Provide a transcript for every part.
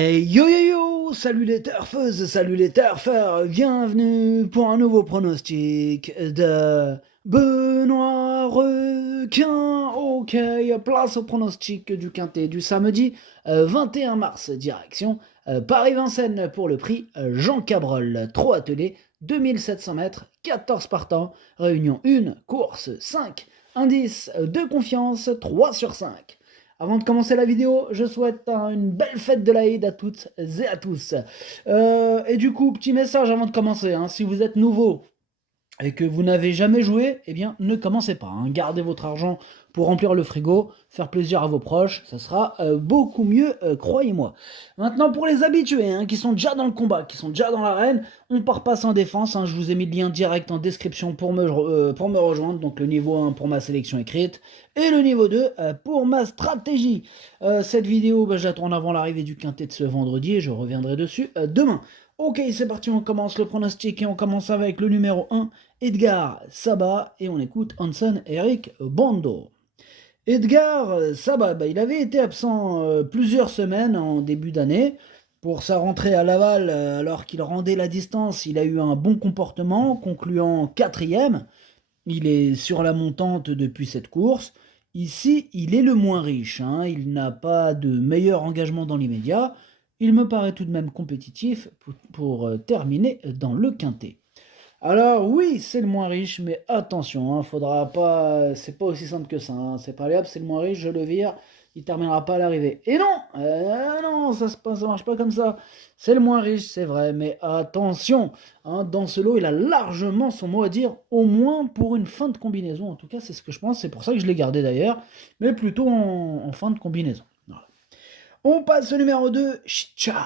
Hey yo yo yo, salut les turfeuses, salut les turfeurs, bienvenue pour un nouveau pronostic de Benoît Requin. Ok, place au pronostic du quintet du samedi 21 mars, direction Paris-Vincennes pour le prix Jean Cabrol. 3 attelés, 2700 mètres, 14 partants, réunion 1, course 5, indice de confiance 3 sur 5. Avant de commencer la vidéo, je souhaite une belle fête de l'Aïd à toutes et à tous. Et du coup, petit message avant de commencer, si vous êtes nouveau et que vous n'avez jamais joué, eh bien, ne commencez pas. Gardez votre argent pour remplir le frigo, faire plaisir à vos proches, ça sera beaucoup mieux, croyez-moi. Maintenant, pour les habitués, qui sont déjà dans le combat, qui sont déjà dans l'arène, on part pas sans défense. Je vous ai mis le lien direct en description pour me rejoindre. Donc le niveau 1 pour ma sélection écrite et le niveau 2 pour ma stratégie. Cette vidéo, je la tourne avant l'arrivée du quintet de ce vendredi et je reviendrai dessus demain. Ok, c'est parti, on commence le pronostic et on commence avec le numéro 1, Edgar Saba, et on écoute Hansen Eric Bando. Edgar Saba, il avait été absent plusieurs semaines en début d'année. Pour sa rentrée à Laval, alors qu'il rendait la distance, il a eu un bon comportement, concluant 4e. Il est sur la montante depuis cette course. Ici, il est le moins riche. Il n'a pas de meilleur engagement dans l'immédiat. Il me paraît tout de même compétitif pour terminer dans le quintet. Alors oui, c'est le moins riche, mais attention, faudra pas, c'est pas aussi simple que ça. C'est pas léable, c'est le moins riche, je le vire, il terminera pas à l'arrivée. Et non, non, ça marche pas comme ça. C'est le moins riche, c'est vrai, mais attention, dans ce lot, il a largement son mot à dire, au moins pour une fin de combinaison. En tout cas, c'est ce que je pense, c'est pour ça que je l'ai gardé d'ailleurs, mais plutôt en fin de combinaison. Voilà. On passe au numéro 2, Chicha.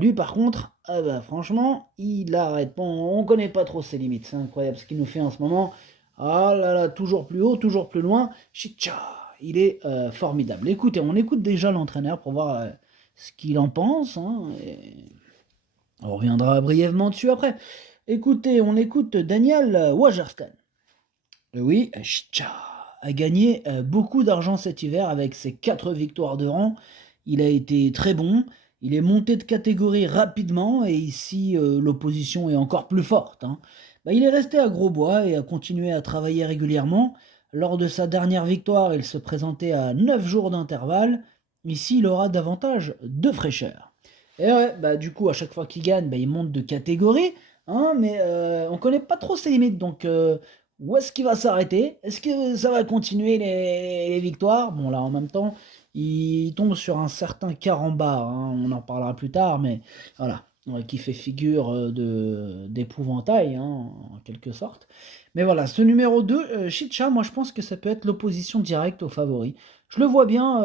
Lui par contre, franchement, il arrête pas, on connaît pas trop ses limites, c'est incroyable ce qu'il nous fait en ce moment. Ah là là, toujours plus haut, toujours plus loin. Chicha, il est formidable. Écoutez, on écoute déjà l'entraîneur pour voir ce qu'il en pense, et on reviendra brièvement dessus après. Écoutez, on écoute Daniel Wagerston. Oui, Chicha a gagné beaucoup d'argent cet hiver avec ses 4 victoires de rang. Il a été très bon, il est monté de catégorie rapidement et ici l'opposition est encore plus forte. Il est resté à Grosbois et a continué à travailler régulièrement. Lors de sa dernière victoire, il se présentait à 9 jours d'intervalle. Ici, il aura davantage de fraîcheur. Et ouais, du coup, à chaque fois qu'il gagne, il monte de catégorie, mais on connaît pas trop ses limites, donc où est-ce qu'il va s'arrêter? Est-ce que ça va continuer les victoires? Bon, là, en même temps, il tombe sur un certain Carambar, on en parlera plus tard, mais voilà, qui fait figure d'épouvantail, en quelque sorte. Mais voilà, ce numéro 2, Chicha, moi je pense que ça peut être l'opposition directe au favori. Je le vois bien,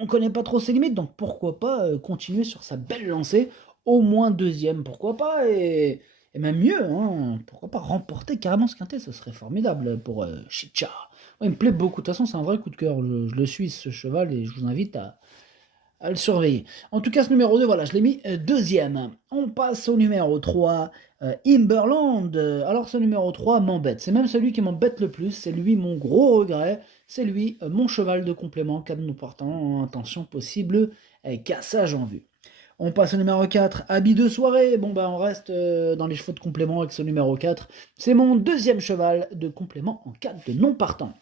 on connaît pas trop ses limites, donc pourquoi pas continuer sur sa belle lancée, au moins 2e, pourquoi pas, et même mieux, pourquoi pas remporter carrément ce quintet, ce serait formidable pour Chicha. Ouais, il me plaît beaucoup, de toute façon c'est un vrai coup de cœur, je le suis ce cheval et je vous invite à le surveiller. En tout cas, ce numéro 2, voilà, je l'ai mis 2e. On passe au numéro 3, Imberland. Alors ce numéro 3 m'embête, c'est même celui qui m'embête le plus, c'est lui mon gros regret, c'est lui mon cheval de complément, cas de nous portant intention possible, cassage en vue. On passe au numéro 4, habit de soirée. On reste dans les chevaux de complément avec ce numéro 4. C'est mon 2e cheval de complément en cas de non partant.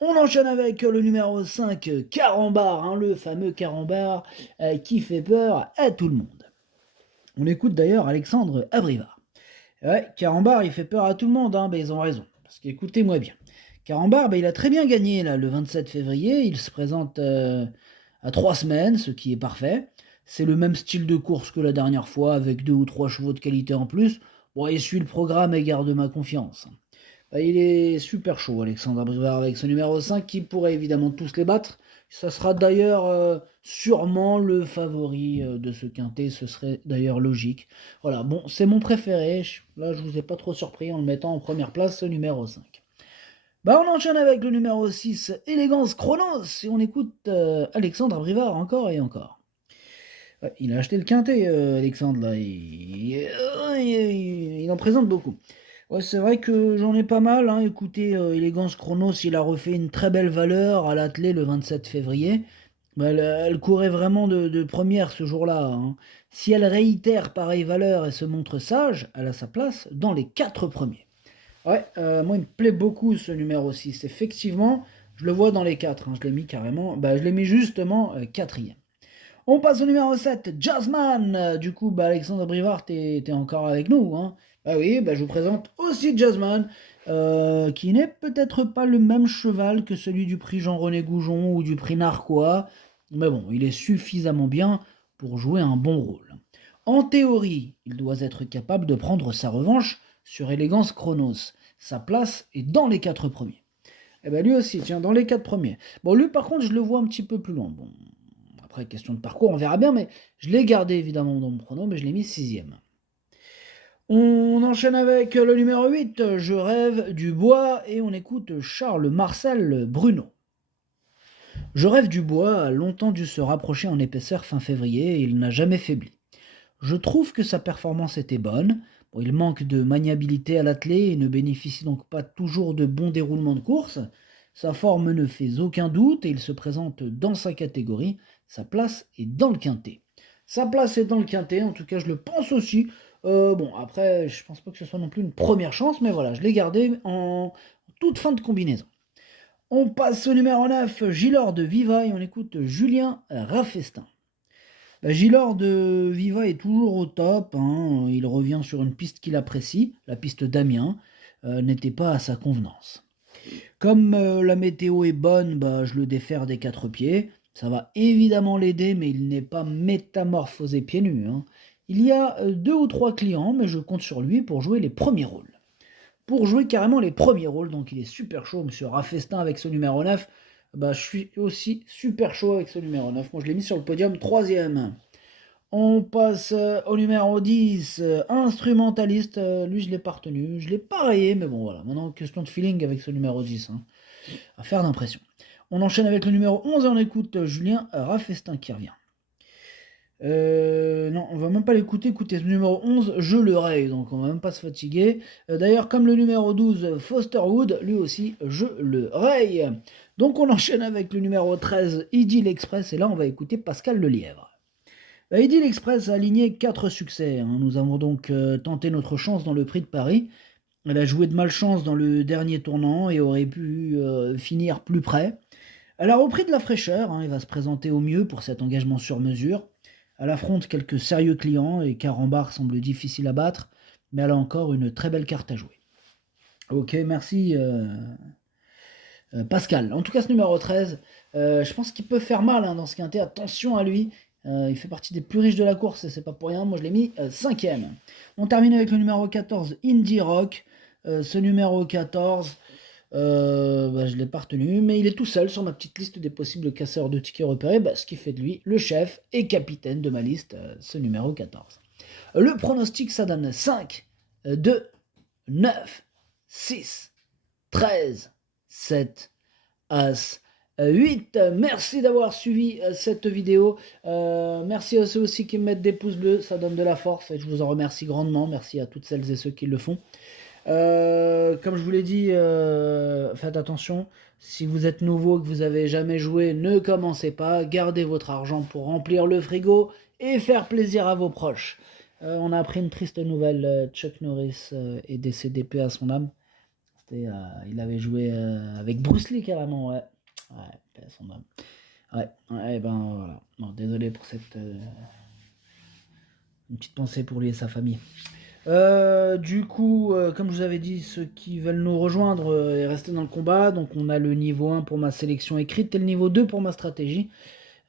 On enchaîne avec le numéro 5, Carambar, le fameux Carambar qui fait peur à tout le monde. On écoute d'ailleurs Alexandre Abrivard. Ouais, Carambar, il fait peur à tout le monde, ils ont raison. Parce qu'écoutez-moi bien. Carambar, il a très bien gagné là, le 27 février. Il se présente à 3 semaines, ce qui est parfait. C'est le même style de course que la dernière fois, avec 2 ou 3 chevaux de qualité en plus. Bon, il suit le programme et garde ma confiance. Il est super chaud, Alexandre Abrivard, avec ce numéro 5 qui pourrait évidemment tous les battre. Ça sera d'ailleurs sûrement le favori de ce quintet, ce serait d'ailleurs logique. Voilà, bon, c'est mon préféré. Là, je vous ai pas trop surpris en le mettant en première place, ce numéro 5. On enchaîne avec le numéro 6, Élégance Chronos, et on écoute Alexandre Abrivard encore et encore. Ouais, il a acheté le quintet, Alexandre, là. Il en présente beaucoup. Ouais, c'est vrai que j'en ai pas mal. Écoutez, Élégance Chronos, il a refait une très belle valeur à l'attelé le 27 février. Bah, elle courait vraiment de première ce jour-là, hein. Si elle réitère pareille valeur et se montre sage, elle a sa place dans les 4 premiers. Ouais, moi il me plaît beaucoup ce numéro 6. Effectivement, je le vois dans les 4, hein, je l'ai mis carrément, bah, je l'ai mis justement, 4e. On passe au numéro 7, Jazzman. Du coup, bah, Alexandre Brivard, tu encore avec nous, hein. Ah oui, bah, je vous présente aussi Jazzman, qui n'est peut-être pas le même cheval que celui du prix Jean-René Goujon ou du prix Narquois, mais bon, il est suffisamment bien pour jouer un bon rôle. En théorie, il doit être capable de prendre sa revanche sur Élégance Chronos. Sa place est dans les 4 premiers. Et ben lui aussi, tiens, dans les 4 premiers. Bon, lui par contre, je le vois un petit peu plus loin. Bon, après, question de parcours, on verra bien, mais je l'ai gardé évidemment dans mon prono, mais je l'ai mis 6e. On enchaîne avec le numéro 8, Je rêve du bois, et on écoute Charles Marcel Bruno. Je rêve du bois a longtemps dû se rapprocher en épaisseur fin février, et il n'a jamais faibli. Je trouve que sa performance était bonne. Bon, il manque de maniabilité à l'attelé et ne bénéficie donc pas toujours de bons déroulements de course. Sa forme ne fait aucun doute et il se présente dans sa catégorie. Sa place est dans le quintet. Sa place est dans le quintet, en tout cas je le pense aussi. Bon, après, je pense pas que ce soit non plus une première chance, mais voilà, je l'ai gardé en toute fin de combinaison. On passe au numéro 9, Gilord de Viva, et on écoute Julien Raffestin. Gilord de Viva est toujours au top, hein. Il revient sur une piste qu'il apprécie, la piste d'Amiens, n'était pas à sa convenance. Comme la météo est bonne, je le défère des 4 pieds. Ça va évidemment l'aider, mais il n'est pas métamorphosé pieds nus, hein. Il y a 2 ou 3 clients, mais je compte sur lui pour jouer les premiers rôles. Pour jouer carrément les premiers rôles, donc il est super chaud, monsieur Raffestin avec ce numéro 9. Je suis aussi super chaud avec ce numéro 9. Moi je l'ai mis sur le podium 3e. On passe au numéro 10, instrumentaliste. Lui, je l'ai pas retenu. Je l'ai pas rayé, mais bon, voilà. Maintenant, question de feeling avec ce numéro 10. Hein. À faire d'impression. On enchaîne avec le numéro 11 et on écoute Julien Raffestin qui revient. Non, on va même pas l'écouter. Écoutez, ce numéro 11, je le raye, donc on va même pas se fatiguer. D'ailleurs, comme le numéro 12, Fosterwood, lui aussi, je le raye. Donc on enchaîne avec le numéro 13, Idylle Express, et là, on va écouter Pascal Lelièvre. Idylle Express a aligné 4 succès, hein. Nous avons donc tenté notre chance dans le Prix de Paris. Elle a joué de malchance dans le dernier tournant et aurait pu finir plus près. Elle a repris de la fraîcheur, hein, et va se présenter au mieux pour cet engagement sur mesure. Elle affronte quelques sérieux clients et Carambar semble difficile à battre, mais elle a encore une très belle carte à jouer. Ok, merci Pascal. En tout cas, ce numéro 13, je pense qu'il peut faire mal, hein, dans ce quintet. Attention à lui. Il fait partie des plus riches de la course et c'est pas pour rien. Moi, je l'ai mis 5e. On termine avec le numéro 14, Indie Rock. Ce numéro 14, je ne l'ai pas retenu, mais il est tout seul sur ma petite liste des possibles casseurs de tickets repérés, ce qui fait de lui le chef et capitaine de ma liste, ce numéro 14. Le pronostic, ça donne 5, 2, 9, 6, 13, 7, As, 8. Merci d'avoir suivi cette vidéo. Merci à ceux aussi qui me mettent des pouces bleus, ça donne de la force et je vous en remercie grandement. Merci à toutes celles et ceux qui le font. Comme je vous l'ai dit, faites attention. Si vous êtes nouveau, que vous avez jamais joué, ne commencez pas. Gardez votre argent pour remplir le frigo et faire plaisir à vos proches. On a appris une triste nouvelle. Chuck Norris est décédé, paix à son âme. Il avait joué avec Bruce Lee carrément, ouais. Ouais, paix à son âme. Ouais, voilà. Non, désolé pour cette... une petite pensée pour lui et sa famille. Du coup, comme je vous avais dit, ceux qui veulent nous rejoindre et rester dans le combat, donc on a le niveau 1 pour ma sélection écrite et le niveau 2 pour ma stratégie.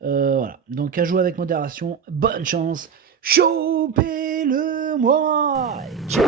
Voilà, donc à jouer avec modération, bonne chance, chopez-le moi, ciao.